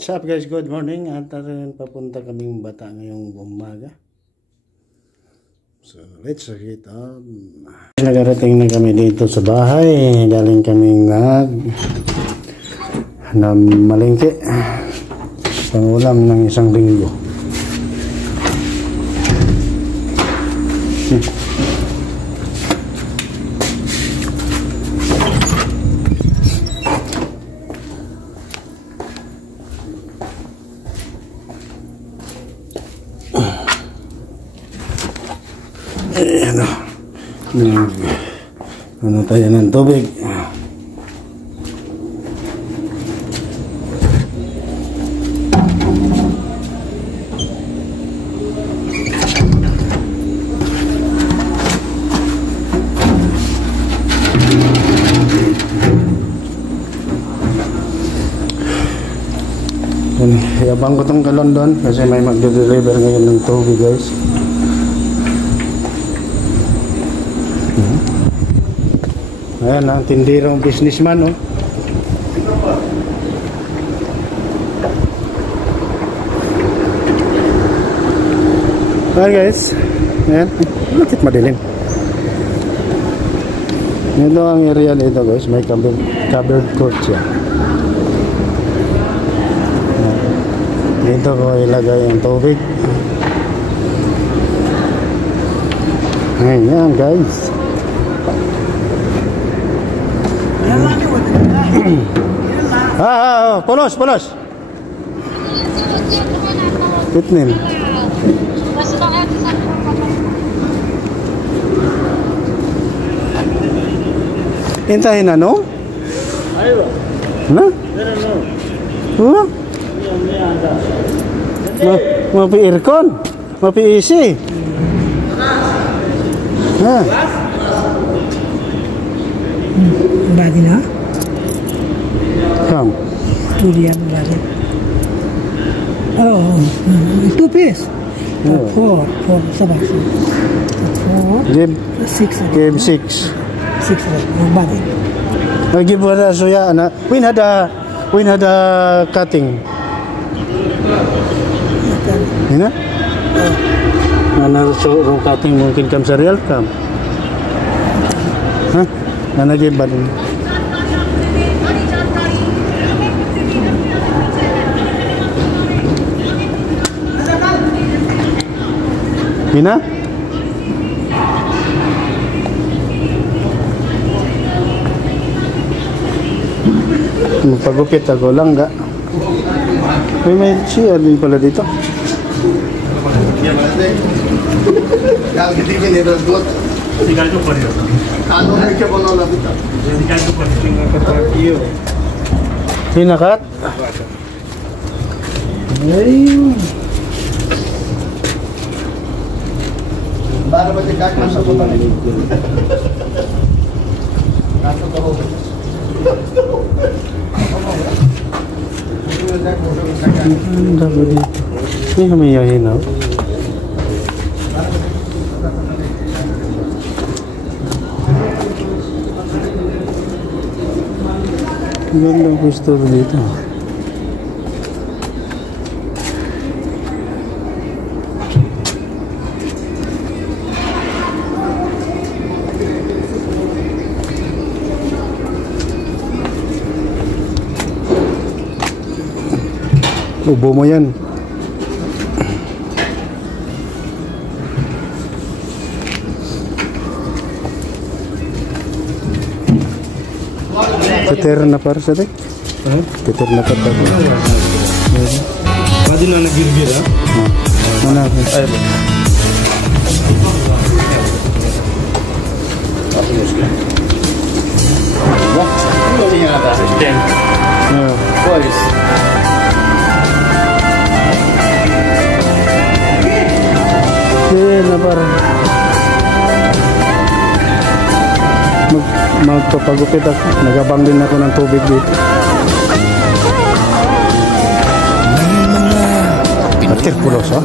What's up guys? Good morning. At papunta kaming Bata ngayong umaga. So let's get on. Nagarating na kami dito sa bahay. Galing kaming na malengke. Pangulam ng isang linggo. Ano tayo ng tubig. Iabang ko tong galon doon kasi may magde-deliver ngayon ng tubig guys. Ayan ang tindirong businessman, oh. Ayan guys. Ayan. Bakit madilim? Ito ang area nito guys. May covered court siya. Dito ko ilagay ang tubig. Ayan guys. Polos. Kitnin. Hintahin na, no? Ayo. Na? No. Mapi aircon, mapi AC. Ha. Badi na? Come. Durian badi. Oh, 2 piece. Oh. 4, sabah. 4. Give 6. Give 6. 6 badi. Give wala suya na. When had a cutting. Ina? Ano so cutting mungkin kam serial kam. Hah? Mana give badi. Hina? Magpagupit ako lang ga. May siya din pala dito. Sinakat? Ayun. Para ba tigak na sa baba? Kaso ko ho. Ang dami dito. May hamayahin na. Ganda gusto dito. Ubo mo yan. Keter na para sa dek. Keter na para sa dek. Pwede na nagirgir ha? Mana? Ay. Tapos ka. Wah, ini yang ada. Stand. Boys. Na parang magpapagupit ako. Nagabang din ako ng tubig dito. Atir pulos ha?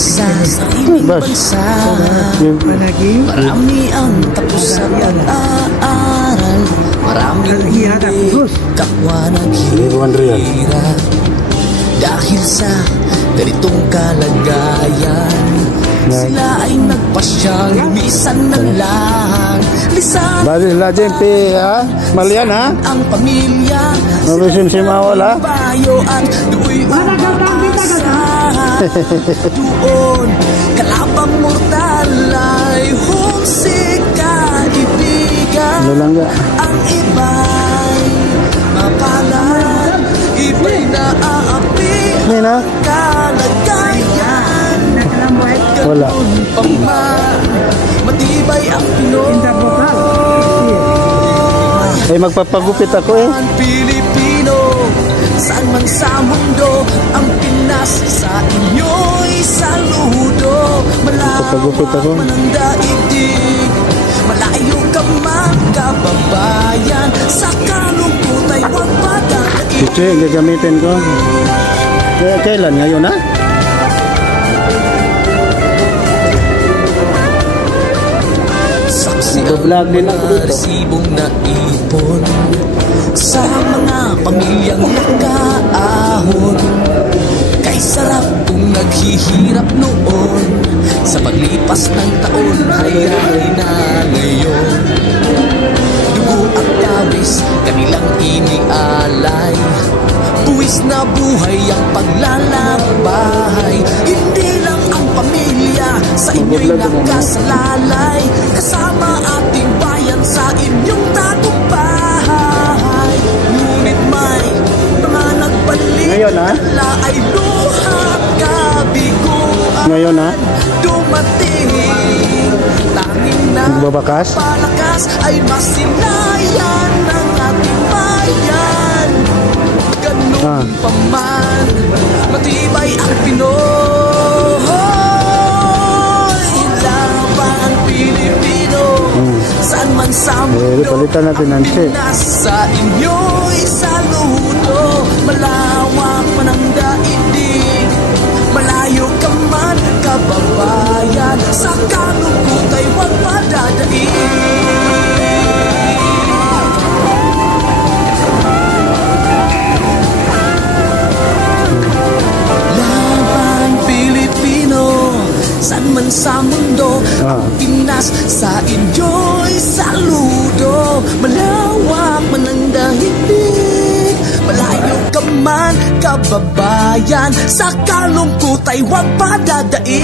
sa sariling bansa. Marami ang tapos sa pag-aaral, maraming hindi kapwa naghihirap. Dahil sa ganitong kalagayan, sila ay nagpasyang lumisan ng lang. Lisan Malian ha? ang pamilya, Malusin si Mawal ha? bayo at do'y umaasa. Doon kalabang mortal ay humsik kaibigan. Ang iba'y mapalad, iba'y naaapi ang kalagayan. Wala. Matibay ang Pinoy. Ay magpapagupit ako eh. Ang Pilipino, saan man sa mundo, ang Pinas sa inyo'y saludo. Magpapagupit ako. Malawak man ang daigdig, malayo ka man kababayan, sa kalungkot ay huwag padadaig. Ito gagamitin ko. Kailan? Ngayon ha? Vlog din ako dito. Resibong naipon sa mga pamilyang nakaahon. Kay sarap kung naghihirap noon, sa paglipas ng taon hay-hay na ngayon. Dugo at tawis kanilang inialay, buwis na buhay ang paglalakbay. Hindi lang ang pamilya sa inyo'y nakasalalay, kasama ating bayan sa inyong tagumpay. Ngunit may mga nagbalik, tala ay luhat kabiguan. Ngayon ha? Dumating tanging na palakas ay masilayan ng ating bayan. Ganun pa man, matibay ang Pinoy. Laban Pilipino, saan man sa mundo, ang Pinas sa inyo'y saludo. Malawak man ang daigdig, malayo ka man kababayan, sa kalungkot ay huwag padadaig. Saan man sa mundo, ang Pinas sa inyo'y saludo. Malawak man ang daigdig, malayo ka man kababayan, sa kalungkot ay huwag padadaig.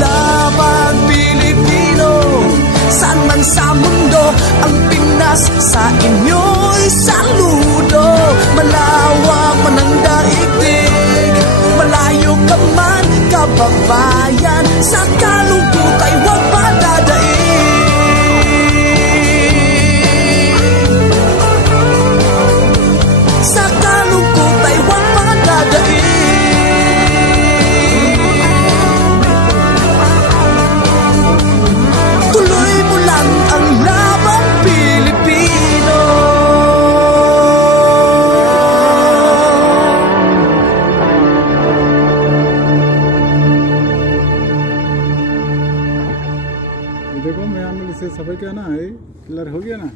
Laban Pilipino, saan man sa mundo, ang Pinas sa inyo'y saludo. Malawak man ang daigdig, malayo ka man kababayan, sa kalungkot ay huwag padadaig. Sa kalungkot ay huwag padadaig. Tuloy mo lang ang laban Pilipino. देखो मैं आमिल से सफाई किया ना है, क्लियर हो गया ना।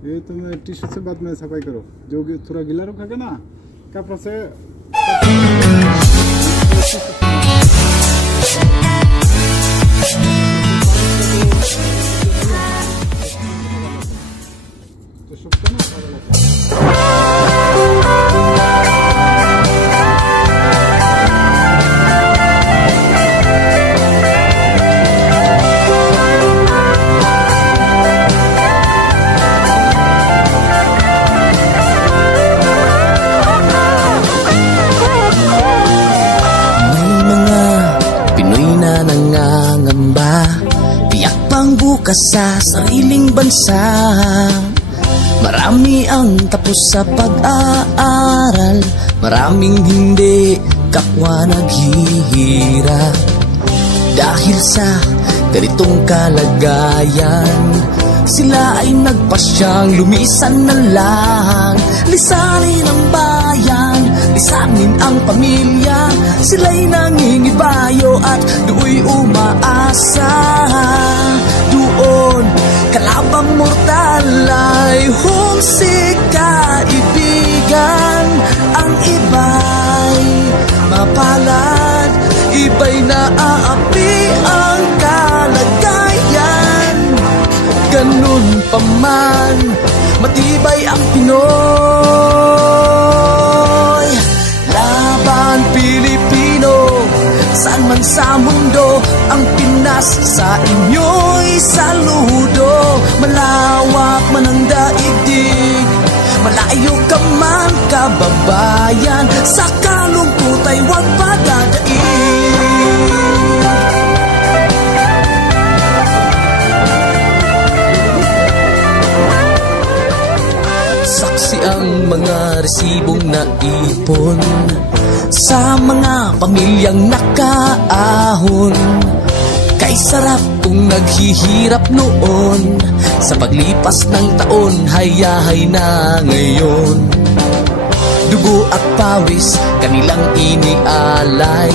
ये तुम्हें टिश्यू से बाद में सफाई करो, जो थोड़ा गीला रखोगे ना कपड़ा से। तो सूखता ना sa sariling bansa. Marami ang tapos sa pag-aaral, maraming hindi kapwa naghihirap. Dahil sa ganitong kalagayan, sila ay nagpasyang lumisan na lang. Lisanin ang bayan lisanin ang pamilya. Sila'y nangingibayo at do'y umaasa. Doon kalabang mortal ay humsik kaibigan. Ang iba'y mapalad, iba'y naaapi ang kalagayan. Ganun pa man, matibay ang Pinoy. Laban Pilipino, saan man sa mundo, ang Pinas sa inyo'y saludo. Malawak man ang daigdig, malayo ka man kababayan, sa kalungkot ay huwag padadaig. Saksi ang mga resibong naipon sa mga pamilyang nakaahon. Kay sarap kung naghihirap noon, sa paglipas ng taon, hayahay na ngayon. Dugo at pawis, kanilang inialay,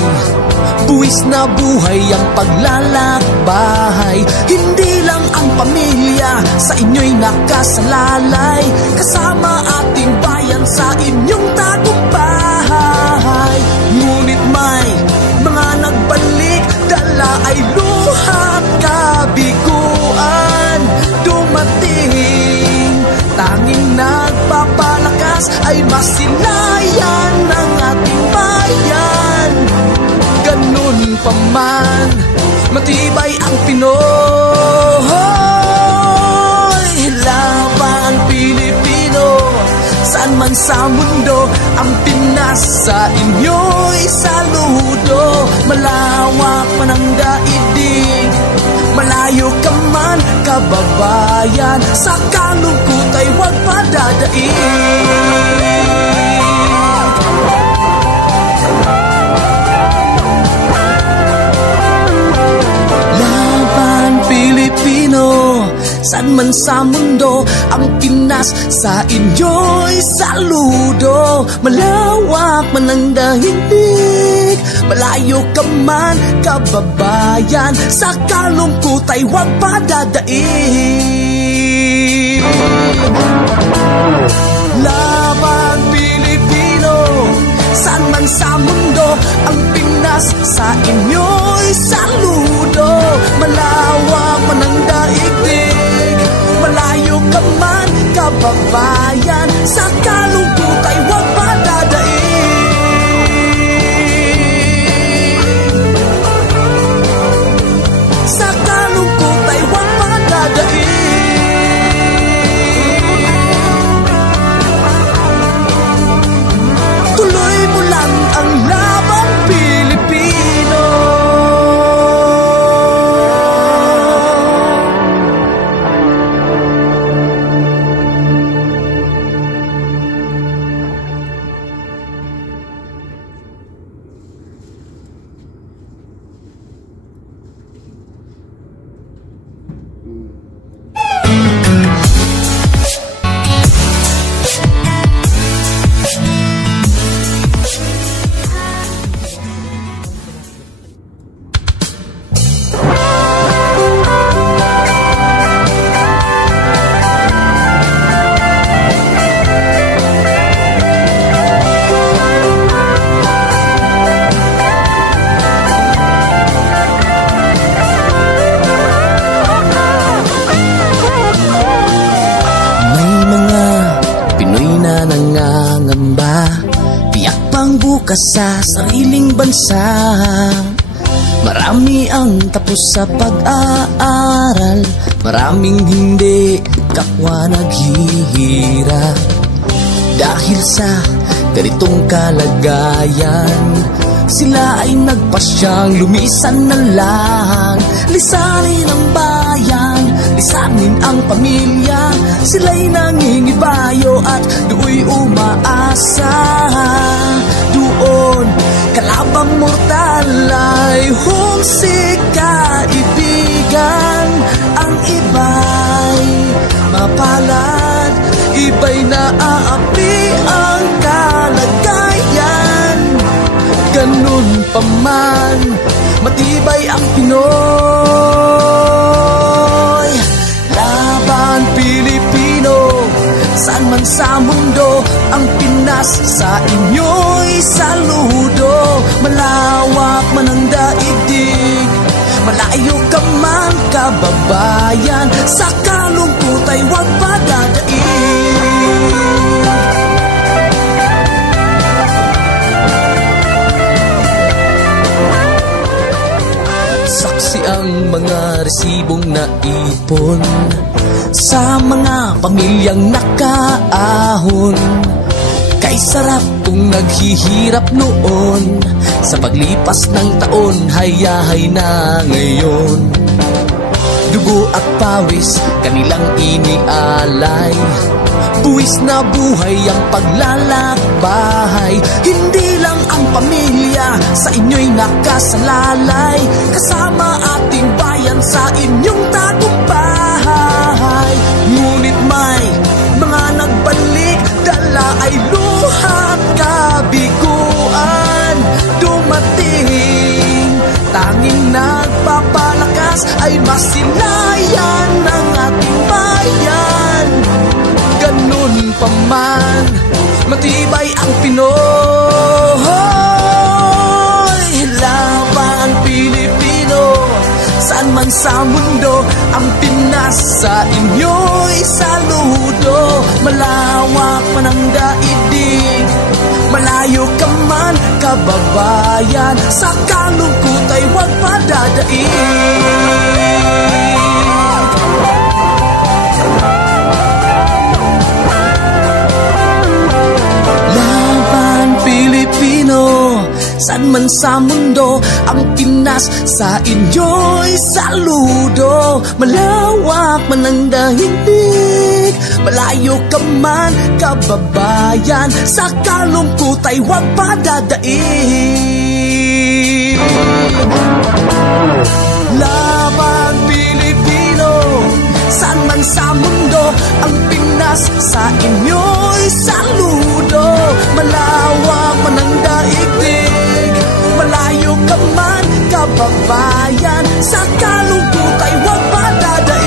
buwis na buhay ang paglalakbay. Hindi lang ang pamilya sa inyo'y nakasalalay, kasama ating bayan sa inyong tagumpay. Ngunit may mga nagbalik, dala ay luhat kabiguan. Dumating, tanging nagpapalakas ay masilayan ng ating bayan. Ganun pa man, matibay ang Pinoy. Laban Pilipino, saan man sa mundo, ang Pinas sa inyo'y saludo. Malawak man ang daigdig, malayo ka man kababayan, sa kalungkot ay huwag padadaig. Pilipino, saan man sa mundo, ang Pinas sa inyo'y saludo. Malawak man ang daigdig, malayo ka man kababayan, sa kalungkot ay huwag padadaig. Laban Pilipino, saan man sa mundo, ang Pinas sa inyo'y saludo. Malawak man ang daigdig, malayo ka man kababayan, sa kalungkot ay huwag padadaig. Sa kalungkot ay huwag padadaig. Tuloy mo lang ang laban Pilipino. Sa sariling bansa, marami ang tapos sa pag-aaral, maraming hindi kapwa naghihirap. Dahil sa ganitong kalagayan, sila ay nagpasyang lumisan na lang. Lisanin ang bayan, lisanin ang pamilya, sila'y nangingibayo at do'y umaasa. Doon kalabang mortal ay humsik kaibigan. Ang iba'y mapalad, iba'y naaapi ang kalagayan. Ganun pa man, matibay ang Pinoy. Laban Pilipino, saan man sa mundo, ang Pinas sa inyo'y saludo. Malawak man ang daigdig, malayo ka man kababayan, sa kalungkot ay huwag padadaig. Saksi ang mga resibong naipon sa mga pamilyang nakaahon. Kay sarap kung naghihirap noon, sa paglipas ng taon, hayahay na ngayon. Dugo at pawis, kanilang inialay, buwis na buhay ang paglalakbay. Hindi lang ang pamilya sa inyo'y nakasalalay, kasama ating bayan sa inyong tagumpay. Ngunit may mga nagbalik, dala ay luhat kabiguan. Dumating, tanging nagpapalakas ay masilayan ng ating bayan. Ganun pa man, matibay ang Pinoy. Laban Pilipino, saan man sa mundo, ang Pinas sa inyo'y saludo. Malawak man ang daigdig, malayo ka man kababayan, sa kalungkot ay huwag padadaig. Laban Pilipino, saan man sa mundo, ang Pinas sa inyo'y saludo. Malawak man ang daigdig, malayo ka man kababayan, sa kalungkot ay huwag padadaig. Laban Pilipino, saan man sa mundo, ang Pinas sa inyo'y saludo. Malawak man ang daigdig, malayo ka man kababayan, sa kalungkot ay huwag padadaig.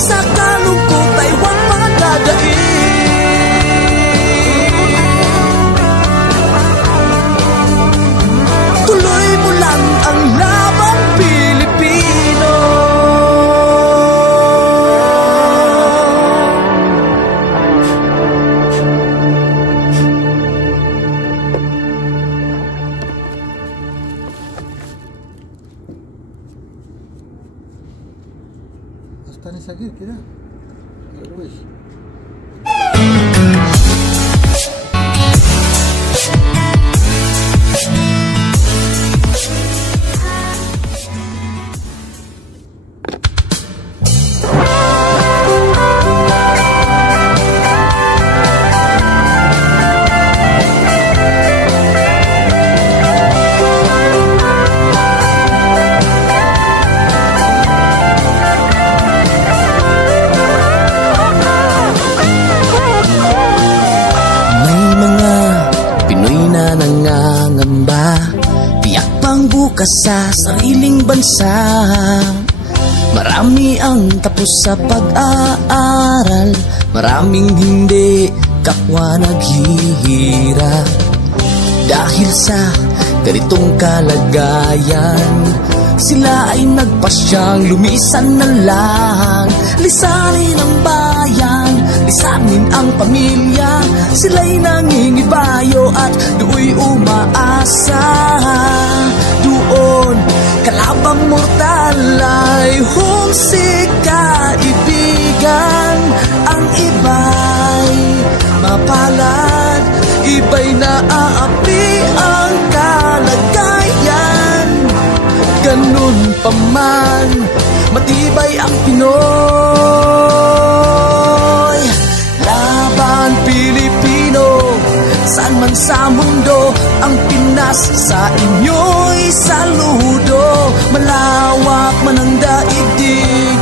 Sa kalungkot ay huwag padadaig. Tuloy mo lang ang laban Pilipino. Hasta ni sakit kira. Terus. Sa sariling bansa, marami ang tapos sa pag-aaral, maraming hindi kapwa naghihirap. Dahil sa ganitong kalagayan, sila ay nagpasyang lumisan na lang. Lisanin ang bayan, lisanin ang pamilya, sila'y nangingibayo at do'y umaasa. Doon, kalabang mortal ay humsik kaibigan. Ang iba'y mapalad, iba'y naaapi ang kalagayan. Ganun pa man, matibay ang Pinoy. Laban Pilipino, saan man sa mundo, ang Pinas sa inyo'y saludo. Malawak man ang daigdig,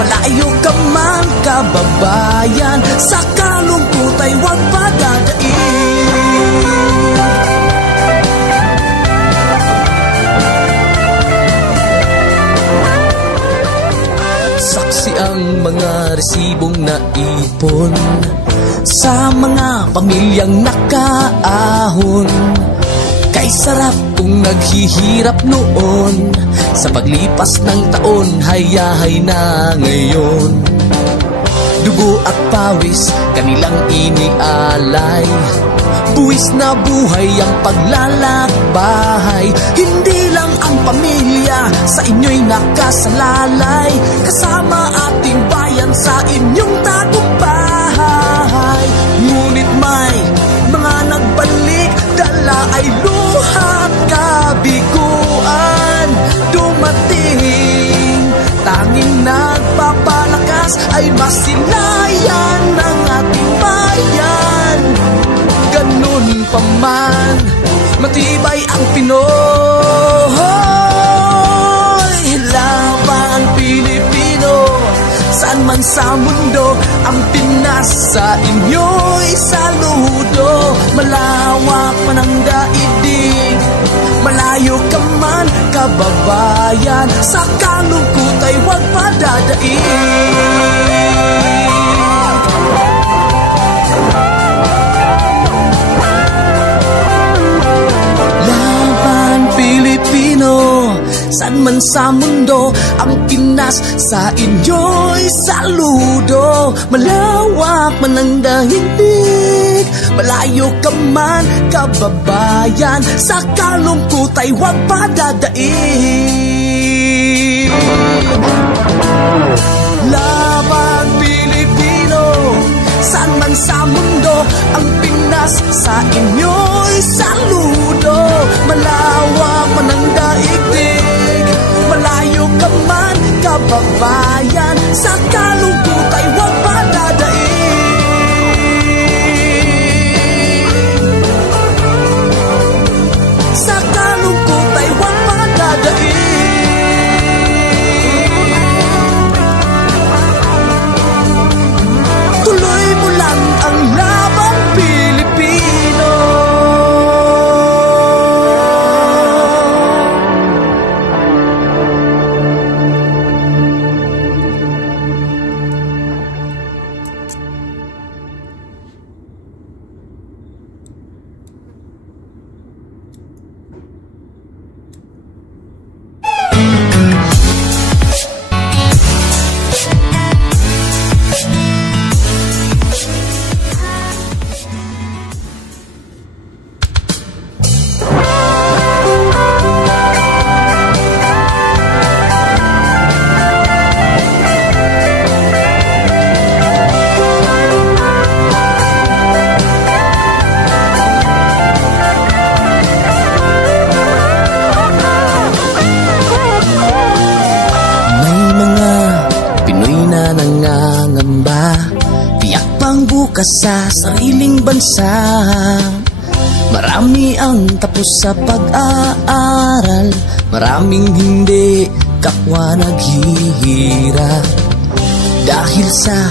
malayo ka man kababayan, sa kalungkot ay huwag padadaig. Saksi ang mga resibong naipon sa mga pamilyang nakaahon. Kay sarap kung naghihirap noon, sa paglipas ng taon hayahay na ngayon. Dugo at pawis kanilang inialay, buwis na buhay ang paglalakbay. Hindi lang ang pamilya sa inyo'y nakasalalay, kasama ating bayan sa inyong tagumpay. Ngunit may mga nagbalik, dala ay luhat kabiguan. Dumating, tanging nagpapalakas ay masilayan ng ating bayan. Ganun pa man, matibay ang Pinoy. Laban Pilipino, saan man sa mundo, ang Pinas sa inyo'y saludo. Malawak man ang daigdig, malayo ka man kababayan, sa kalungkot ay huwag padadaig. Pilipino, saan man sa mundo, ang Pinas sa inyo'y saludo. Malawak man ang daigdig, malayo ka man kababayan, sa kalungkot ay huwag padadaig. Laban Pilipino, saan man sa mundo, ang Pinas sa inyo'y saludo. Malawak man ang daigdig, malayo ka man kababayan, sa kalungkot ay huwag padadaig. Sa kalungkot ay huwag padadaig. Tuloy mo lang ang laban Pilipino. Sa sariling bansa, marami ang tapos sa pag-aaral, maraming hindi kapwa naghihirap. Dahil sa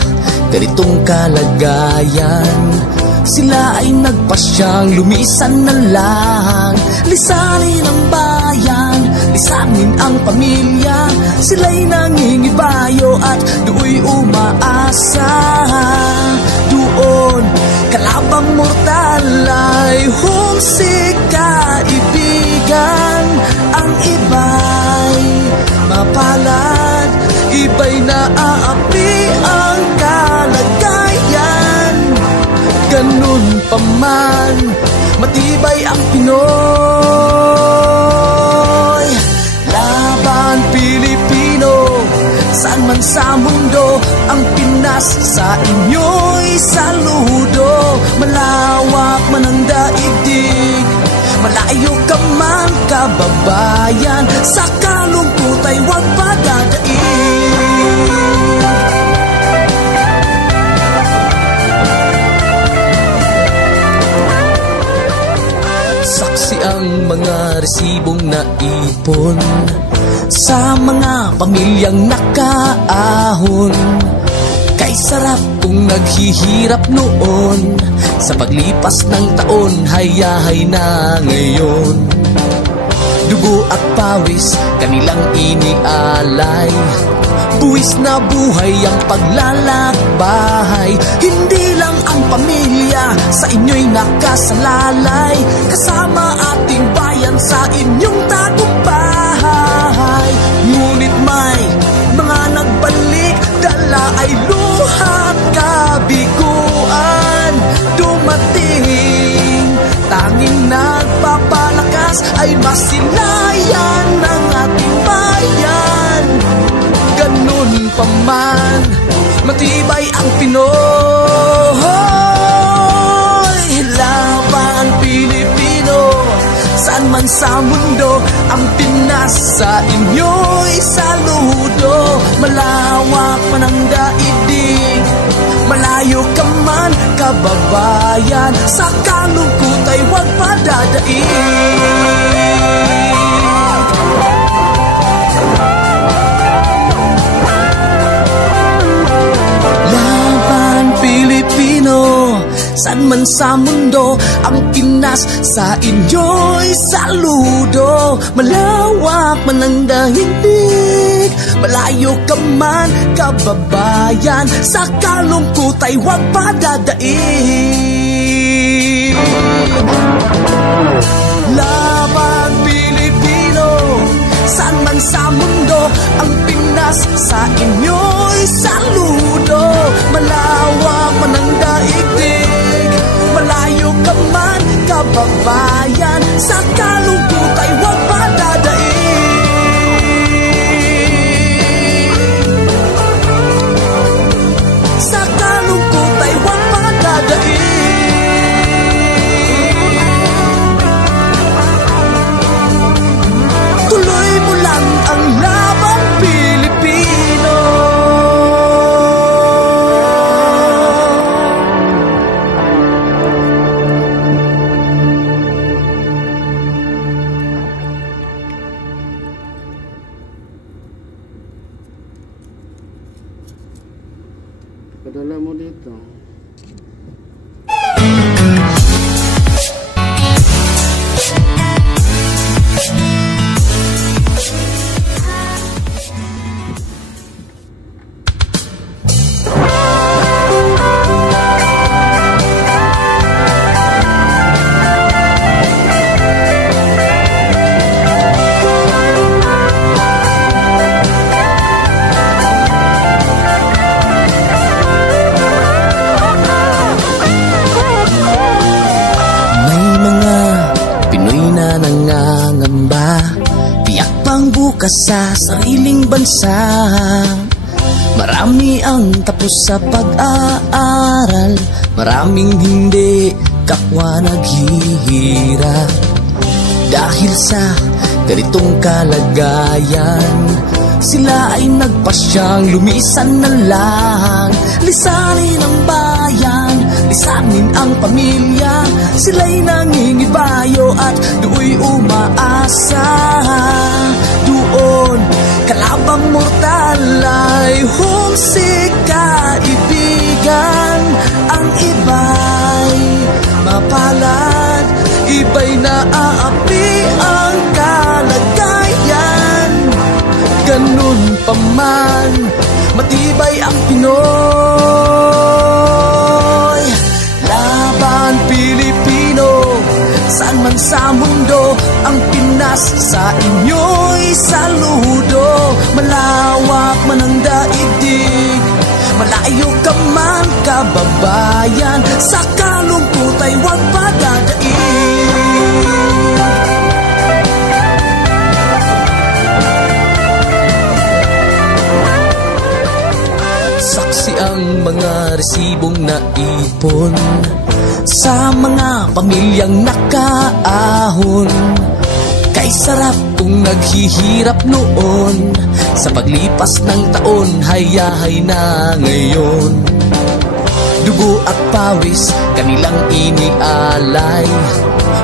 ganitong kalagayan, sila ay nagpasyang lumisan na lang. Lisanin ang bayan, lisanin ang pamilya, sila'y nangingibayo at do'y umaasa. Doon, kalabang mortal ay humsik kaibigan. Ang iba'y mapalad, iba'y naaapi ang kalagayan. Ganun pa man, matibay ang Pinoy. Laban Pilipino, saan man sa mundo, ang Pinas sa inyo'y saludo. Malawak man ang daigdig, malayo ka man kababayan, sa kalungkot ay huwag padadaig. Saksi ang mga resibong naipon sa mga pamilyang nakaahon. Kay Kay sarap kung naghihirap noon, sa paglipas ng taon, hayahay na ngayon. Dugo at pawis, kanilang inialay, buwis na buhay ang paglalakbay. Hindi lang ang pamilya sa inyo'y nakasalalay, kasama ating bayan sa inyong tagumpay. Ngunit may mga nagbalik, dala ay luha at kabiguan. Dumating, tanging nagpapalakas ay masilayan ng ating bayan. Ganun pa man, matibay ang Pinoy. Laban Pilipino, saan man sa mundo, ang Pinas sa inyo'y saludo. Malawak man ang daigdig, malayo ka man kababayan, sa kalungkot ay huwag padadaig. Pilipino, saan man sa mundo, ang Pinas sa inyo'y saludo. Malawak man ang daigdig, malayo ka man kababayan, sa kalungkot ay huwag padadaig. Laban Pilipino, saan man sa mundo, ang Pinas sa inyo'y saludo. Malawak man ang daigdig, malayo ka man kababayan, sa kalungkot ay huwag padadaig. Sa kalungkot ay huwag padadaig. Tuloy mo lang ang laban Pilipino. Padala mo dito. Sa sariling bansa, marami ang tapos sa pag-aaral, maraming hindi kapwa naghihirap. Dahil sa ganitong kalagayan, sila ay nagpasyang lumisan na lang. Lisanin ang bayan, lisanin ang pamilya, sila'y nangingibayo at do'y umaasa. Doon, kalabang mortal ay humsik kaibigan. Ang iba'y mapalad, iba'y naaapi ang kalagayan. Ganun pa man, matibay ang Pinoy. Laban Pilipino, saan man sa mundo, ang Pinas sa inyo'y saludo. Malawak man ang daigdig, malayo ka man kababayan, sa kalungkot ay huwag padadaig. Saksi ang mga resibong naipon sa mga pamilyang nakaahon. Kay sarap kung naghihirap noon, sa paglipas ng taon, hayahay na ngayon. Dugo at pawis kanilang inialay.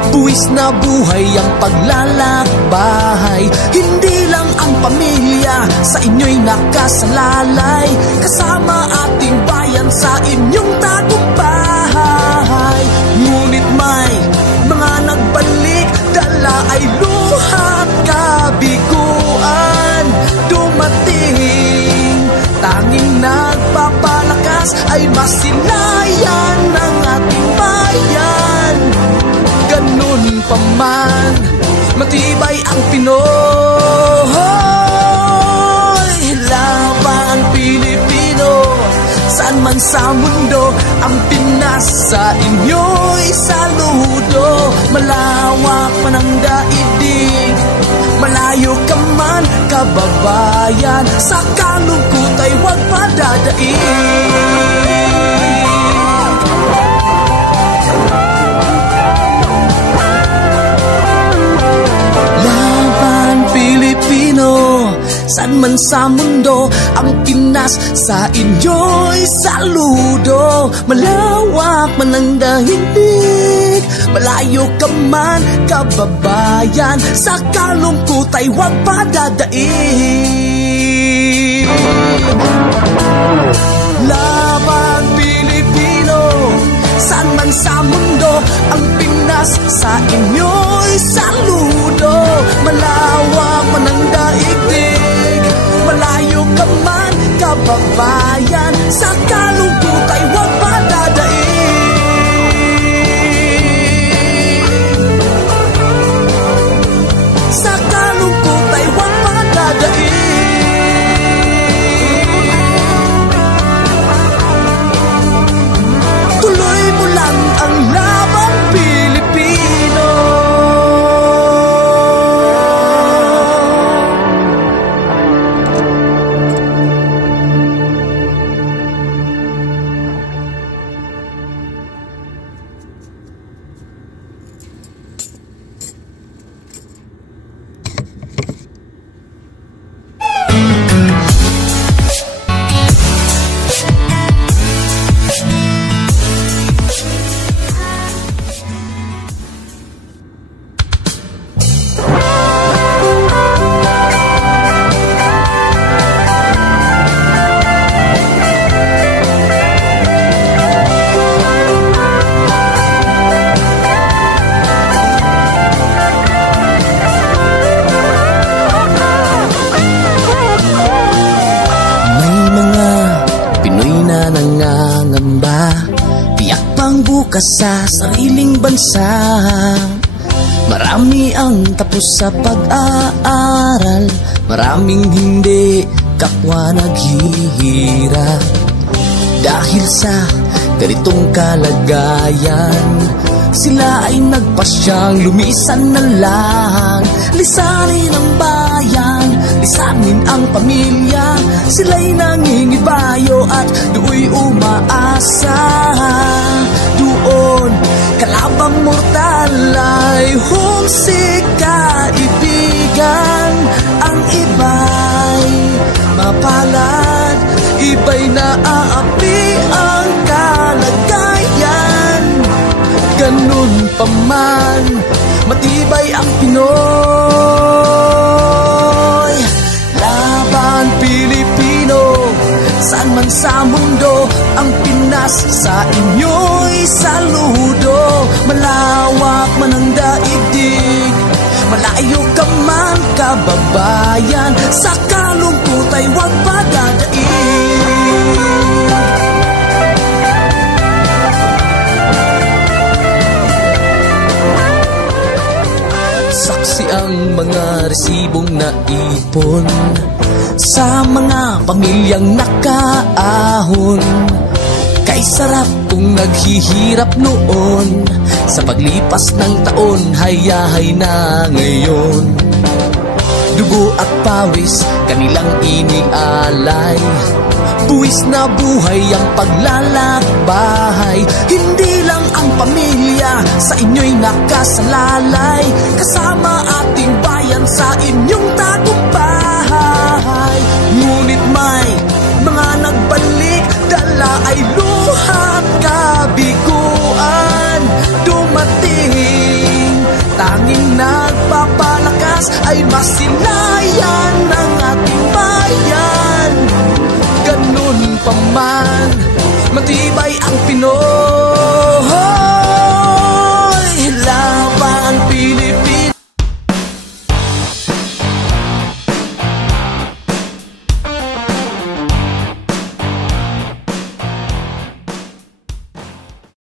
Buwis na buhay ang paglalakbay. Hindi lang ang pamilya sa inyo'y nakasalalay, kasama ating bayan sa inyong tagumpay. Ngunit may mga nagbalik, dala ay luhat kabiguan. Dumating, tanging nagpapalakas ay masilayan ng ating bayan. Ganun pa man, matibay ang Pinoy. Laban Pilipino, saan man sa mundo, ang Pinas sa inyo'y saludo. Malawak man ang daigdig, malayo ka man kababayan, sa kalungkot ay huwag padadaig. Pilipino, saan man sa mundo, ang Pinas sa inyo'y saludo. Malawak man ang daigdig, malayo ka man kababayan, sa kalungkot ay huwag padadaig. Laban Pilipino, saan man sa mundo, ang Pinas sa inyo'y saludo. Malawak man ang daigdig, malayo ka man kababayan, sa kalungkot ay huwag padadaig. Sa kalungkot ay huwag padadaig. Tuloy mo lang ang laban Pilipino. Sa sariling bansa, marami ang tapos sa pag-aaral, maraming hindi kapwa naghihirap. Dahil sa ganitong kalagayan, sila ay nagpasyang lumisan na lang. Lisanin ang bayan, lisanin ang pamilya, sila'y nangingibayo at do'y umaasa. Doon, kalabang mortal ay humsik kaibigan. Ang iba'y mapalad, iba'y naaapi ang kalagayan. Ganun pa man, matibay ang Pinoy. Laban Pilipino, saan man sa mundo, ang Pinas sa inyo'y saludo. Malawak man ang daigdig, malayo ka man kababayan, sa kalungkot ay huwag padadaig. Saksi ang mga resibong naipon sa mga pamilyang nakaahon. Kay sarap kung naghihirap noon, sa paglipas ng taon, hayahay na ngayon. Dugo at pawis kanilang inialay, buwis na buhay ang paglalakbay. Hindi lang ang pamilya sa inyo'y nakasalalay, kasama ating bayan sa inyong tagumpay. Ngunit may mga nagbalik, dala ay luhat kabi Pilipinas ay masilayan ng ating bayan. Ganun pa man, matibay ang Pinoy.